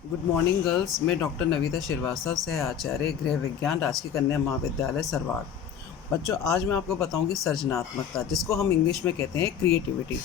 Good morning girls. मैं doctor Navita Srivastava सह आचार्य गृह विज्ञान राजकीय कन्या महाविद्यालय सरवाड़। बच्चों, आज मैं आपको बताऊंगी सर्जनात्मकता, जिसको हम इंग्लिश में कहते हैं क्रिएटिविटी।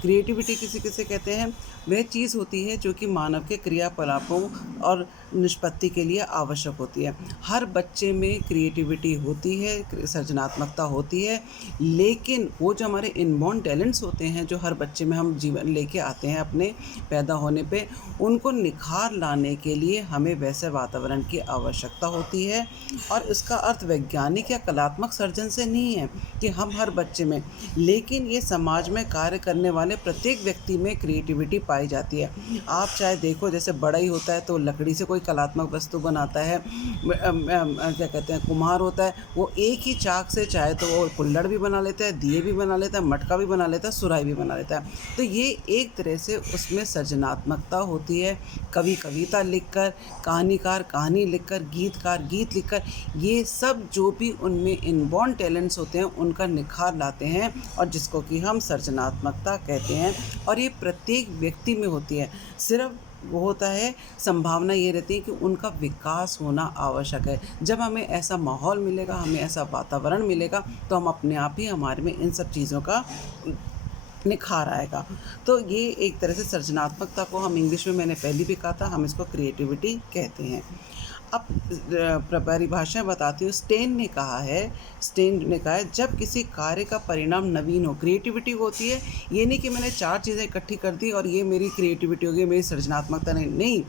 क्रिएटिविटी किसे किसे कहते हैं? वह चीज़ होती है जो कि मानव के क्रियाकलापों और निष्पत्ति के लिए आवश्यक होती है। हर बच्चे में क्रिएटिविटी होती है, सर्जनात्मकता होती है, लेकिन वो जो हमारे इनबॉर्न टैलेंट्स होते हैं, जो हर बच्चे में हम जीवन लेके आते हैं अपने पैदा होने पे, उनको निखार लाने के लिए हमें वैसे वातावरण की आवश्यकता होती है। और इसका अर्थ वैज्ञानिक या कलात्मक सर्जन से नहीं है कि हम हर बच्चे में, लेकिन ये समाज में कार्य करने वाले प्रत्येक व्यक्ति में क्रिएटिविटी पाई जाती है। आप चाहे देखो, जैसे बड़ा ही होता है तो लकड़ी से कोई कलात्मक वस्तु बनाता है। क्या कहते हैं, कुम्हार होता है, वो एक ही चाक से चाहे तो वो कुल्हड़ भी बना लेता है, दिए भी बना लेता है, मटका भी बना लेता है, सुराही भी बना लेता है। तो ये एक तरह से उसमें सृजनात्मकता होती है। कवि कविता लिखकर, कहानीकार कहानी लिखकर, गीतकार गीत लिखकर, ये सब जो भी उनमें इनबॉर्न टैलेंट्स होते हैं उनका निखार लाते हैं, और जिसको कि हम सृजनात्मकता कहते हैं। और ये प्रत्येक व्यक्ति में होती है। सिर्फ वो होता है, संभावना ये रहती है कि उनका विकास होना आवश्यक है। जब हमें ऐसा माहौल मिलेगा, हमें ऐसा वातावरण मिलेगा, तो हम अपने आप ही हमारे में इन सब चीज़ों का निखार आएगा। तो ये एक तरह से सृजनात्मकता को हम इंग्लिश में, मैंने पहले भी कहा था, हम इसको क्रिएटिविटी कहते हैं। अब परिभाषाएँ बताती हूँ। स्टेन ने कहा है, जब किसी कार्य का परिणाम नवीन हो, क्रिएटिविटी होती है। ये नहीं कि मैंने 4 चीज़ें इकट्ठी कर दी और ये मेरी क्रिएटिविटी हो गई, मेरी सृजनात्मकता नहीं। नहीं,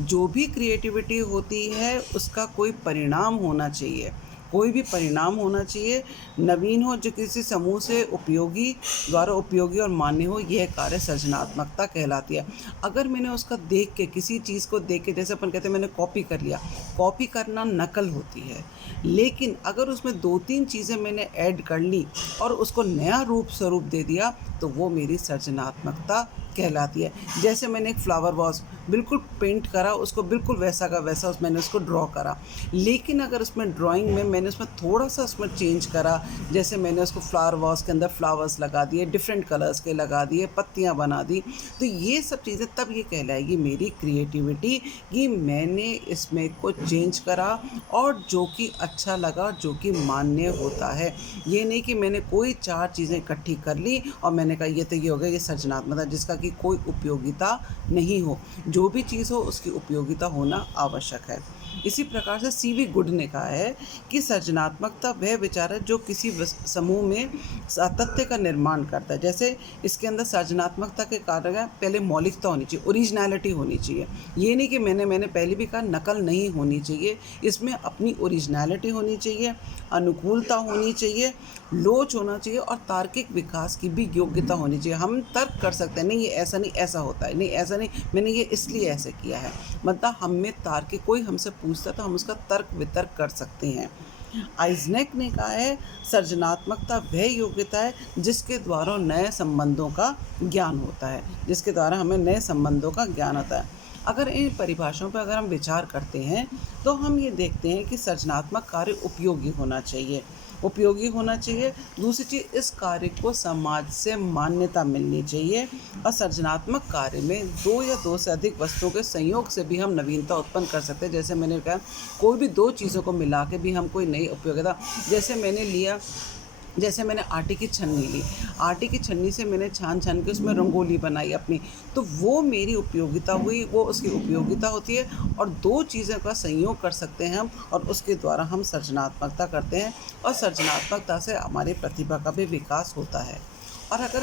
जो भी क्रिएटिविटी होती है उसका कोई परिणाम होना चाहिए, कोई भी परिणाम होना चाहिए, नवीन हो, जो किसी समूह से द्वारा उपयोगी और मान्य हो, यह कार्य सृजनात्मकता कहलाती है। अगर मैंने उसका देख के, किसी चीज़ को देख के, जैसे अपन कहते हैं मैंने कॉपी कर लिया, कॉपी करना नकल होती है। लेकिन अगर उसमें 2-3 चीज़ें मैंने ऐड कर ली और उसको नया स्वरूप दे दिया, तो वो मेरी सृजनात्मकता कहलाती है। जैसे मैंने एक फ्लावर वॉस बिल्कुल पेंट करा, उसको बिल्कुल वैसा का वैसा मैंने उसको ड्रॉ करा, लेकिन अगर उसमें ड्राइंग में मैंने उसमें थोड़ा सा उसमें चेंज करा, जैसे मैंने उसको फ्लावर वॉस के अंदर फ्लावर्स लगा दिए, डिफरेंट कलर्स के लगा दिए, पत्तियां बना दी, तो ये सब चीज़ें तब ये कहलाएगी मेरी क्रिएटिविटी, कि मैंने इसमें कुछ चेंज करा और जो कि अच्छा लगा, जो कि मान्य होता है। ये नहीं कि मैंने कोई 4 चीज़ें इकट्ठी कर ली और मैंने कहा ये तो ये हो गया, ये सृजनात्मकता, जिसका कि कोई उपयोगिता नहीं हो। जो भी चीज़ हो उसकी उपयोगिता होना आवश्यक है। इसी प्रकार से सीवी गुड ने कहा है कि सृजनात्मकता वह विचार है जो किसी समूह में सातत्य का निर्माण करता है। जैसे इसके अंदर सृजनात्मकता के कारण पहले मौलिकता होनी चाहिए, ओरिजिनलिटी होनी चाहिए। ये नहीं कि मैंने पहले भी कहा, नकल नहीं होनी चाहिए, इसमें अपनी ओरिजिनलिटी होनी चाहिए, अनुकूलता होनी चाहिए, लोच होना चाहिए, और तार्किक विकास की भी योग्यता होनी चाहिए। हम तर्क कर सकते हैं, नहीं ये ऐसा नहीं, ऐसा होता है, नहीं ऐसा नहीं, मैंने ये इसलिए ऐसे किया है। मतलब हम में तार्किक, कोई हमसे पूछता तो हम उसका तर्क वितर्क कर सकते हैं। आइजनेक ने कहा है, सृजनात्मकता वह योग्यता है जिसके द्वारा नए संबंधों का ज्ञान होता है, जिसके द्वारा हमें नए संबंधों का ज्ञान होता है। अगर इन परिभाषाओं पर अगर हम विचार करते हैं, तो हम ये देखते हैं कि सृजनात्मक कार्य उपयोगी होना चाहिए, उपयोगी होना चाहिए। दूसरी चीज़, इस कार्य को समाज से मान्यता मिलनी चाहिए। और सृजनात्मक कार्य में 2 या 2 से अधिक वस्तुओं के संयोग से भी हम नवीनता उत्पन्न कर सकते हैं। जैसे मैंने कहा, कोई भी 2 चीज़ों को मिला के भी हम कोई नई उपयोगिता, जैसे मैंने आटे की छन्नी ली, आटे की छन्नी से मैंने छान के उसमें रंगोली बनाई अपनी, तो वो मेरी उपयोगिता हुई, वो उसकी उपयोगिता होती है। और 2 चीज़ों का संयोग कर सकते हैं हम, और उसके द्वारा हम सृजनात्मकता करते हैं, और सृजनात्मकता से हमारी प्रतिभा का भी विकास होता है। और अगर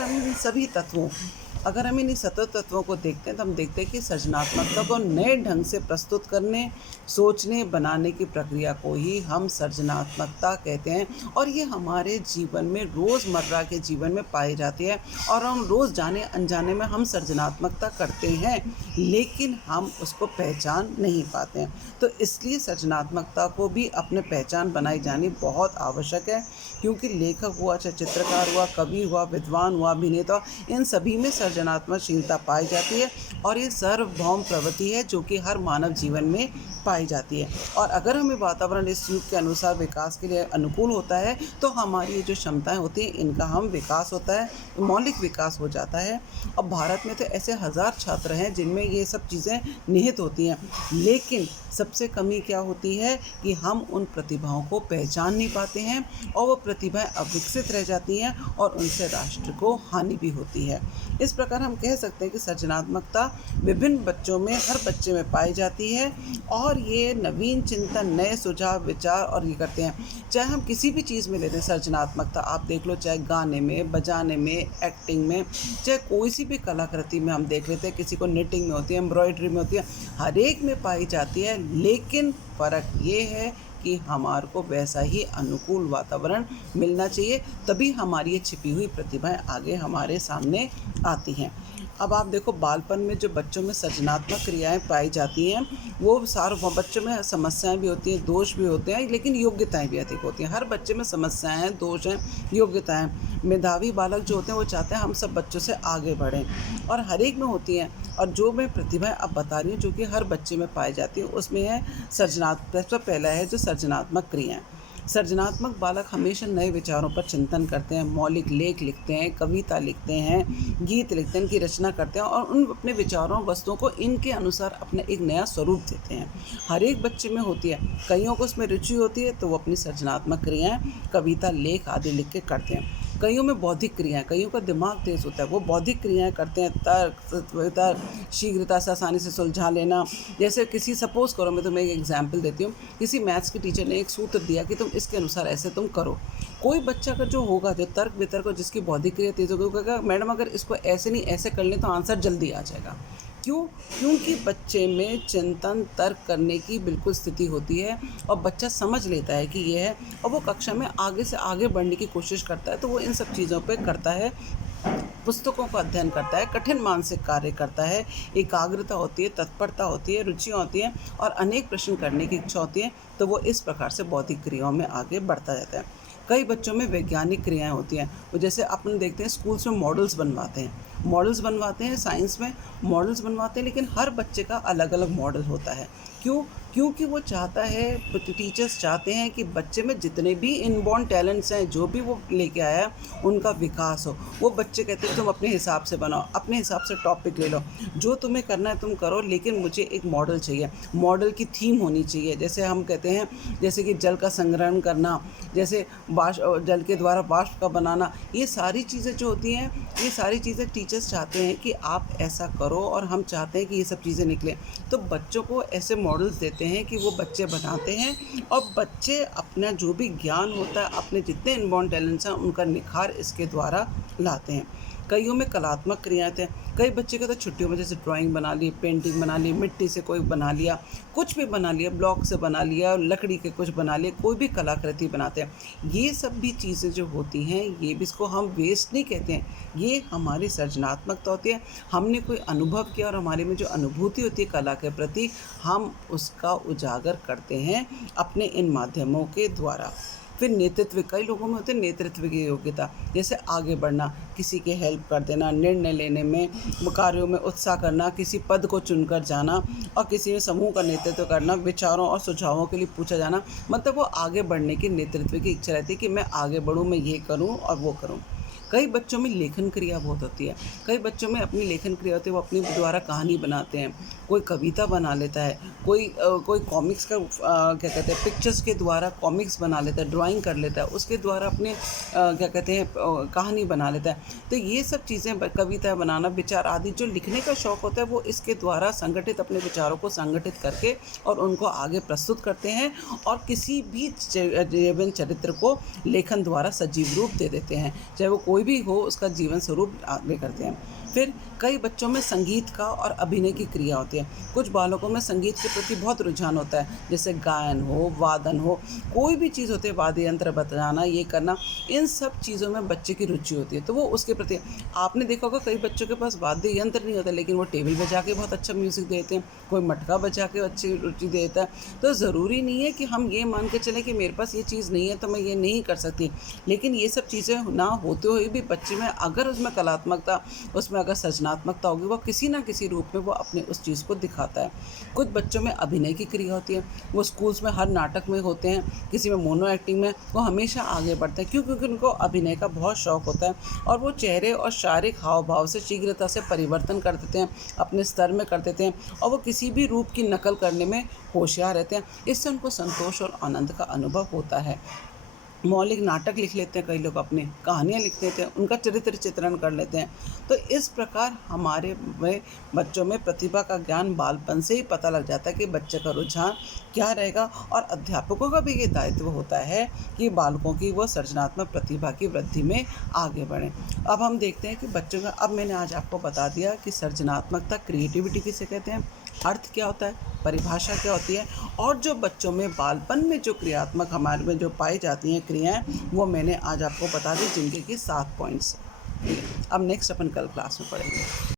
हम इन सतत तत्वों को देखते हैं, तो हम देखते हैं कि सृजनात्मकता को नए ढंग से प्रस्तुत करने, सोचने, बनाने की प्रक्रिया को ही हम सृजनात्मकता कहते हैं। और ये हमारे जीवन में, रोज़मर्रा के जीवन में पाई जाती है, और हम रोज़ जाने अनजाने में हम सृजनात्मकता करते हैं, लेकिन हम उसको पहचान नहीं पाते हैं। तो इसलिए सृजनात्मकता को भी अपने पहचान बनाई जानी बहुत आवश्यक है, क्योंकि लेखक हुआ, चाहे चित्रकार हुआ, कवि हुआ, विद्वान हुआ, अभिनेता, इन सभी में सृजनात्मकशीलता पाई जाती है और ये सार्वभौम प्रवृत्ति है जो कि हर मानव जीवन में पाई जाती है। और अगर हमें वातावरण इस युग के अनुसार विकास के लिए अनुकूल होता है तो हमारी ये जो क्षमताएं होती हैं इनका हम विकास होता है, मौलिक विकास हो जाता है। अब भारत में तो ऐसे हज़ार छात्र हैं जिनमें ये सब चीज़ें निहित होती हैं, लेकिन सबसे कमी क्या होती है कि हम उन प्रतिभाओं को पहचान नहीं पाते हैं और वो प्रतिभाएं अविकसित रह जाती हैं और उनसे राष्ट्र को हानि भी होती है। इस प्रकार हम कह सकते हैं कि सृजनात्मकता विभिन्न बच्चों में, हर बच्चे में पाई जाती है और ये नवीन चिंतन, नए सुझाव, विचार और ये करते हैं। चाहे हम किसी भी चीज़ में लेते हैं सृजनात्मकता, आप देख लो, चाहे गाने में, बजाने में, एक्टिंग में, चाहे कोई सी भी कलाकृति में हम देख लेते हैं, किसी को निटिंग में होती है, एम्ब्रॉयडरी में होती है, हर एक में पाई जाती है। लेकिन फ़र्क ये है कि हमारे को वैसा ही अनुकूल वातावरण मिलना चाहिए, तभी हमारी ये छिपी हुई प्रतिभाएं आगे हमारे सामने आती हैं। अब आप देखो, बालपन में जो बच्चों में सृजनात्मक क्रियाएं पाई जाती हैं वो बच्चों में समस्याएं भी होती हैं, दोष भी होते हैं, लेकिन योग्यताएं भी अधिक होती हैं। हर बच्चे में समस्याएं हैं, दोष हैं, योग्यताएं। मेधावी बालक जो होते हैं वो चाहते हैं हम सब बच्चों से आगे बढ़ें और हर एक में होती हैं। और जो मैं प्रतिभाएं अब बता रही हूँ जो कि हर बच्चे में पाई जाती है उसमें है सृजनात्मक। सबसे पहला है जो सृजनात्मक क्रियाएँ। सृजनात्मक बालक हमेशा नए विचारों पर चिंतन करते हैं, मौलिक लेख लिखते हैं, कविता लिखते हैं, गीत लिखते हैं, इनकी रचना करते हैं और उन अपने विचारों, वस्तुओं को इनके अनुसार अपना एक नया स्वरूप देते हैं। हर एक बच्चे में होती है, कईयों को उसमें रुचि होती है तो वो अपनी सृजनात्मक क्रियाएँ, कविता, लेख आदि लिख के करते हैं। कईयों में बौद्धिक क्रियाएँ, कईयों का दिमाग तेज़ होता है, वो बौद्धिक क्रियाएँ करते हैं, तर्क, शीघ्रता से, आसानी से सुलझा लेना। जैसे किसी, सपोज़ करो, मैं तुम्हें एक एग्जांपल देती हूँ, किसी मैथ्स के टीचर ने एक सूत्र दिया कि तुम इसके अनुसार ऐसे तुम करो। कोई बच्चा का जो होगा, जो तर्क वितर्क और जिसकी बौद्धिक क्रिया तेज़ होगी, वो कहेगा मैडम अगर इसको ऐसे नहीं ऐसे कर लें तो आंसर जल्दी आ जाएगा। क्यों? क्योंकि बच्चे में चिंतन, तर्क करने की बिल्कुल स्थिति होती है और बच्चा समझ लेता है कि ये है और वो कक्षा में आगे से आगे बढ़ने की कोशिश करता है। तो वो इन सब चीज़ों पे करता है, पुस्तकों का अध्ययन करता है, कठिन मानसिक कार्य करता है, एकाग्रता होती है, तत्परता होती है, रुचियाँ होती हैं और अनेक प्रश्न करने की इच्छा होती है। तो वो इस प्रकार से बौद्धिक क्रियाओं में आगे बढ़ता जाता है। कई बच्चों में वैज्ञानिक क्रियाएं होती हैं। वो जैसे अपन देखते हैं स्कूल्स में मॉडल्स बनवाते हैं, साइंस में मॉडल्स बनवाते हैं, लेकिन हर बच्चे का अलग अलग मॉडल होता है। क्यों? क्योंकि वो चाहता है, टीचर्स चाहते हैं कि बच्चे में जितने भी इनबॉर्न टैलेंट्स हैं, जो भी वो लेके आया है, उनका विकास हो। वो बच्चे कहते हैं तुम अपने हिसाब से बनाओ, अपने हिसाब से टॉपिक ले लो, जो तुम्हें करना है तुम करो, लेकिन मुझे एक मॉडल चाहिए, मॉडल की थीम होनी चाहिए। जैसे हम कहते हैं, जैसे कि जल का संग्रहण करना, जैसे जल के द्वारा वाष्प का बनाना, ये सारी चीज़ें जो होती हैं, ये सारी चीज़ें टीचर्स चाहते हैं कि आप ऐसा करो और हम चाहते हैं कि ये सब चीज़ें निकलें। तो बच्चों को ऐसे मॉडल्स देते हैं कि वो बच्चे बनाते हैं और बच्चे अपना जो भी ज्ञान होता है, अपने जितने इनबॉर्न टैलेंट्स हैं, उनका निखार इसके द्वारा लाते हैं। कईयों में कलात्मक क्रियाएं थे। कई बच्चे के तो छुट्टियों में जैसे ड्राइंग बना ली, पेंटिंग बना ली, मिट्टी से कोई बना लिया, कुछ भी बना लिया, ब्लॉक से बना लिया, लकड़ी के कुछ बना लिए, कोई भी कलाकृति बनाते हैं। ये सब भी चीज़ें जो होती हैं, ये भी, इसको हम वेस्ट नहीं कहते हैं, ये हमारी सृजनात्मकता होती है। हमने कोई अनुभव किया और हमारे में जो अनुभूति होती है कला के प्रति, हम उसका उजागर करते हैं अपने इन माध्यमों के द्वारा। फिर नेतृत्व, कई लोगों में होते हैं नेतृत्व की योग्यता, जैसे आगे बढ़ना, किसी के हेल्प कर देना, निर्णय लेने में, कार्यों में उत्साह करना, किसी पद को चुनकर जाना और किसी समूह का नेतृत्व करना, विचारों और सुझावों के लिए पूछा जाना। मतलब वो आगे बढ़ने की, नेतृत्व की इच्छा रहती है कि मैं आगे बढ़ूँ, मैं ये करूँ और वो करूँ। कई बच्चों में लेखन क्रिया बहुत होती है। कई बच्चों में अपनी लेखन क्रिया होती है, वो अपने द्वारा कहानी बनाते हैं, कोई कविता बना लेता है, कोई कॉमिक्स का क्या कहते हैं, पिक्चर्स के द्वारा कॉमिक्स बना लेता है, ड्राइंग कर लेता है, उसके द्वारा अपने क्या कहते हैं कहानी बना लेता है। तो ये सब चीज़ें, कविता बनाना, विचार आदि, जो लिखने का शौक़ होता है, वो इसके द्वारा संगठित, अपने विचारों को संगठित करके और उनको आगे प्रस्तुत करते हैं और किसी भी जीवन चरित्र को लेखन द्वारा सजीव रूप दे देते हैं, चाहे वो कोई भी हो, उसका जीवन स्वरूप आगे करते हैं। फिर कई बच्चों में संगीत का और अभिनय की क्रिया होती है। कुछ बालकों में संगीत के प्रति बहुत रुझान होता है, जैसे गायन हो, वादन हो, कोई भी चीज़ होती है, वाद्य यंत्र बजाना, ये करना, इन सब चीज़ों में बच्चे की रुचि होती है, तो वो उसके प्रति। आपने देखा होगा कई बच्चों के पास वाद्य यंत्र नहीं होता, लेकिन वो टेबल बजा के बहुत अच्छा म्यूज़िक देते हैं, कोई मटका बजा के अच्छी रुचि देता है। तो ज़रूरी नहीं है कि हम ये मान के चलें कि मेरे पास ये चीज़ नहीं है तो मैं ये नहीं कर सकती, लेकिन ये सब चीज़ें ना होते हुए भी बच्चे में अगर उसमें कलात्मकता, उसमें अगर सृजनात्मकता होगी, वो किसी ना किसी रूप में वो अपने उस चीज़ को दिखाता है। कुछ बच्चों में अभिनय की क्रिया होती है, वो स्कूल्स में हर नाटक में होते हैं, किसी में मोनो एक्टिंग में वो हमेशा आगे बढ़ते हैं, क्यों? क्योंकि उनको अभिनय का बहुत शौक होता है और वो चेहरे और शारीरिक हाव भाव से शीघ्रता से परिवर्तन कर देते हैं, अपने स्तर में कर देते हैं और वो किसी भी रूप की नकल करने में होशियार रहते हैं। इससे उनको संतोष और आनंद का अनुभव होता है। मौलिक नाटक लिख लेते हैं, कई लोग अपनी कहानियाँ लिख लेते हैं, उनका चरित्र चित्रण कर लेते हैं। तो इस प्रकार हमारे में बच्चों में प्रतिभा का ज्ञान बालपन से ही पता लग जाता है कि बच्चे का रुझान क्या रहेगा, और अध्यापकों का भी ये दायित्व होता है कि बालकों की वो सृजनात्मक प्रतिभा की वृद्धि में आगे बढ़ें। अब हम देखते हैं कि बच्चों का, अब मैंने आज आपको बता दिया कि सृजनात्मकता, क्रिएटिविटी किसे कहते हैं, अर्थ क्या होता है, परिभाषा क्या होती है, और जो बच्चों में बालपन में जो क्रियात्मक हमारे में जो पाई जाती हैं क्रियाएं, वो मैंने आज आपको बता दी, जिनके कि 7 पॉइंट्स। अब नेक्स्ट अपन कल क्लास में पढ़ेंगे।